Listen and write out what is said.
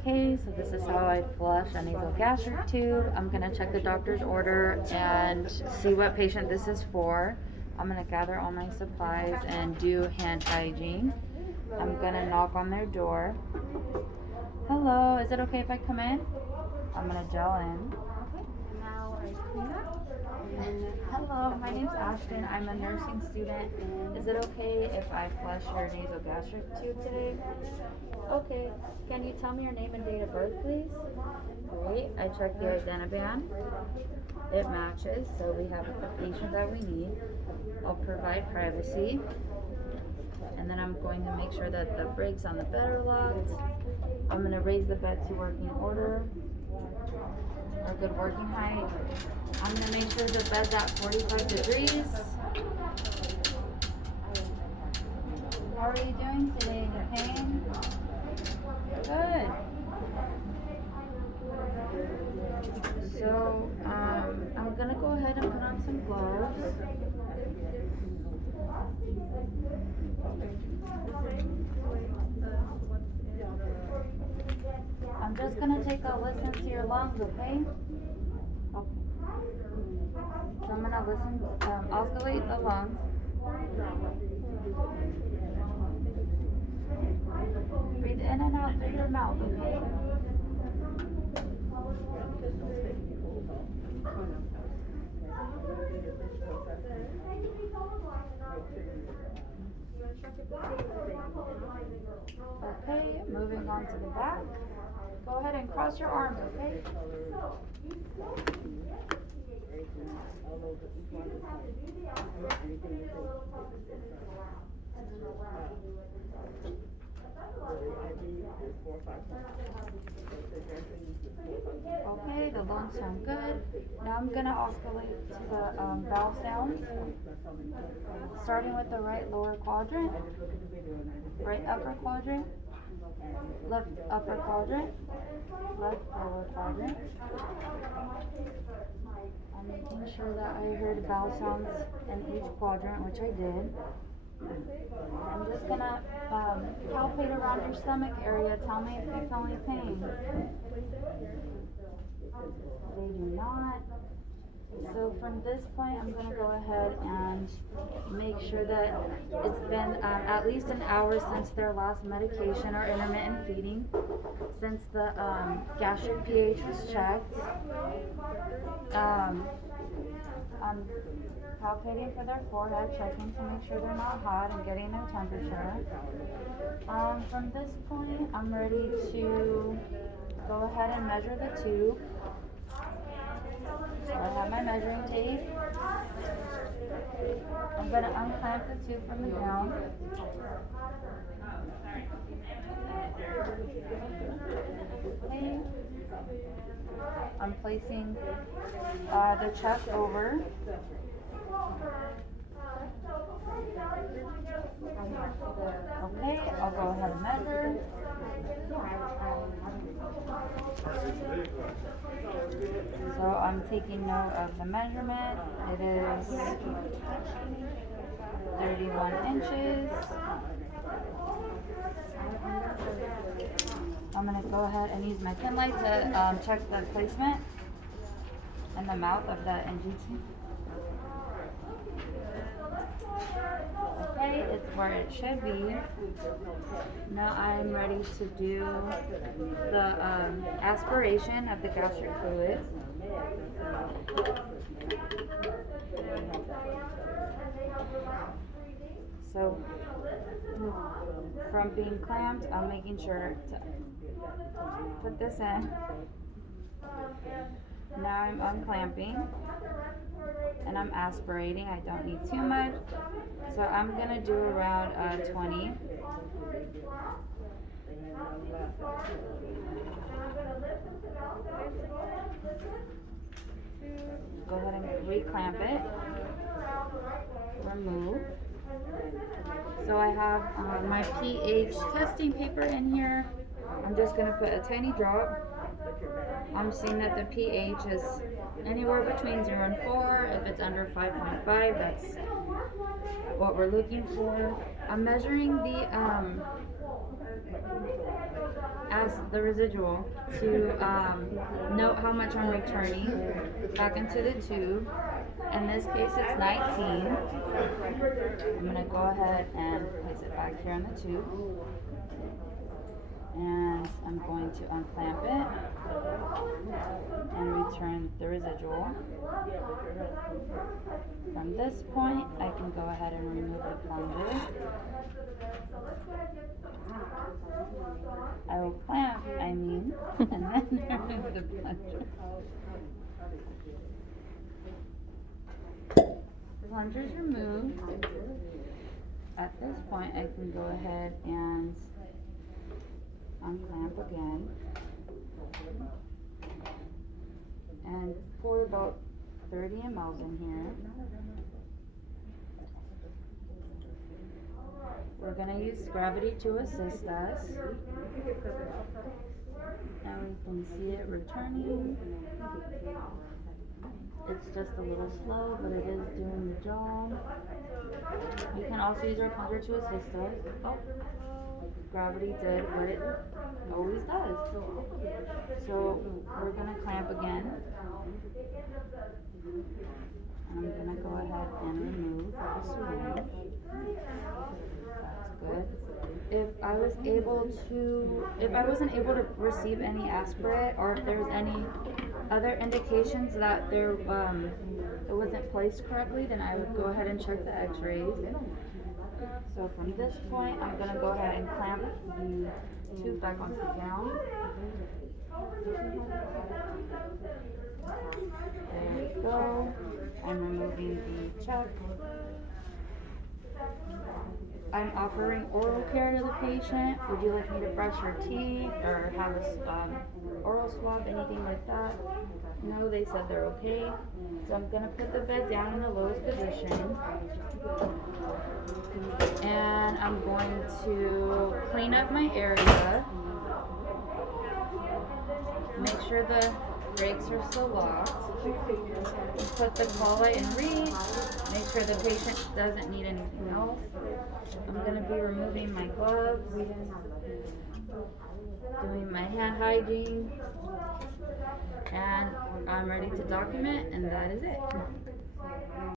Okay, so this is how I flush a nasogastric tube. I'm gonna check the doctor's order and see what patient this is for. I'm gonna gather all my supplies and do hand hygiene. I'm gonna knock on their door. Hello, is it okay if I come in? I'm gonna gel in. Now I clean up. Hello, my name's Ashton. I'm a nursing student. Is it okay if I flush your nasogastric tube today? Okay. Can you tell me your name and date of birth, please? Great. I checked the Identiband. It matches, so we have the patient that we need. I'll provide privacy. And then I'm going to make sure that the brakes on the bed are locked. I'm going to raise the bed to working order, or good working height. I'm going to make sure the bed's at 45 degrees. How are you doing today? Any pain? Good. So, I'm going to go ahead and put on some gloves. I'm just gonna take a listen to your lungs, okay? Okay. So I'm gonna listen, oscillate the lungs. Breathe in and out through your mouth, okay? Okay, moving on to the back. Go ahead and cross your arms, okay? Okay, the lungs sound good. Now I'm gonna oscillate to the bowel sounds. Starting with the right lower quadrant, right upper quadrant, left upper quadrant, left lower quadrant. I'm making sure that I heard bowel sounds in each quadrant, which I did. I'm just gonna palpate around your stomach area. Tell me if you feel any pain. They do not. So from this point, I'm gonna go ahead and make sure that it's been at least an hour since their last medication or intermittent feeding, since the gastric pH was checked. I'm palpating for their forehead, checking to make sure they're not hot and getting their temperature. From this point, I'm ready to go ahead and measure the tube. So I have my measuring tape. I'm going to unclamp the tube from the ground. Okay. I'm placing the chest over. Okay, I'll go ahead and measure. So I'm taking note of the measurement. It is 31 inches. I'm going to go ahead and use my pen light to check the placement and the mouth of the NGT. Okay, it's where it should be. Now I'm ready to do the aspiration of the gastric fluid. So from being clamped, I'm making sure to put this in. Now I'm unclamping and I'm aspirating. I don't need too much. So I'm gonna do around 20. Go ahead and reclamp it. Remove. So I have my pH testing paper in here. I'm just gonna put a tiny drop. I'm seeing that the pH is anywhere between 0 and 4. If it's under 5.5, that's what we're looking for. I'm measuring the as the residual to note how much I'm returning back into the tube. In this case, it's 19. I'm gonna go ahead and place it back here on the tube. And I'm going to unclamp it and return the residual. From this point, I can go ahead and remove the plunger. I will clamp, and then remove the plunger. The plunger is removed. At this point, I can go ahead and unclamp again and pour about 30 mLs in here. We're going to use gravity to assist us. Now we can see it returning. It's just a little slow, but it is doing the job. We can also use our plunger to assist us. Oh, gravity did what it always does. So we're going to clamp again. I'm going to go ahead and remove the syringe. That's good. If I wasn't able to receive any aspirate, or if there's any other indications that there it wasn't placed correctly, then I would go ahead and check the x-rays. So from this point, I'm going to go ahead and clamp the tube back onto the gown. There we go. I'm removing the chuck. I'm offering oral care to the patient. Would you like me to brush your teeth or have a oral swab, anything like that? No, they said they're okay. So I'm going to put the bed down in the lowest position. And I'm going to clean up my area. Make sure the brakes are still locked. Put the call light in reach. Make sure the patient doesn't need anything else. I'm going to be removing my gloves, doing my hand hygiene, and I'm ready to document, and that is it.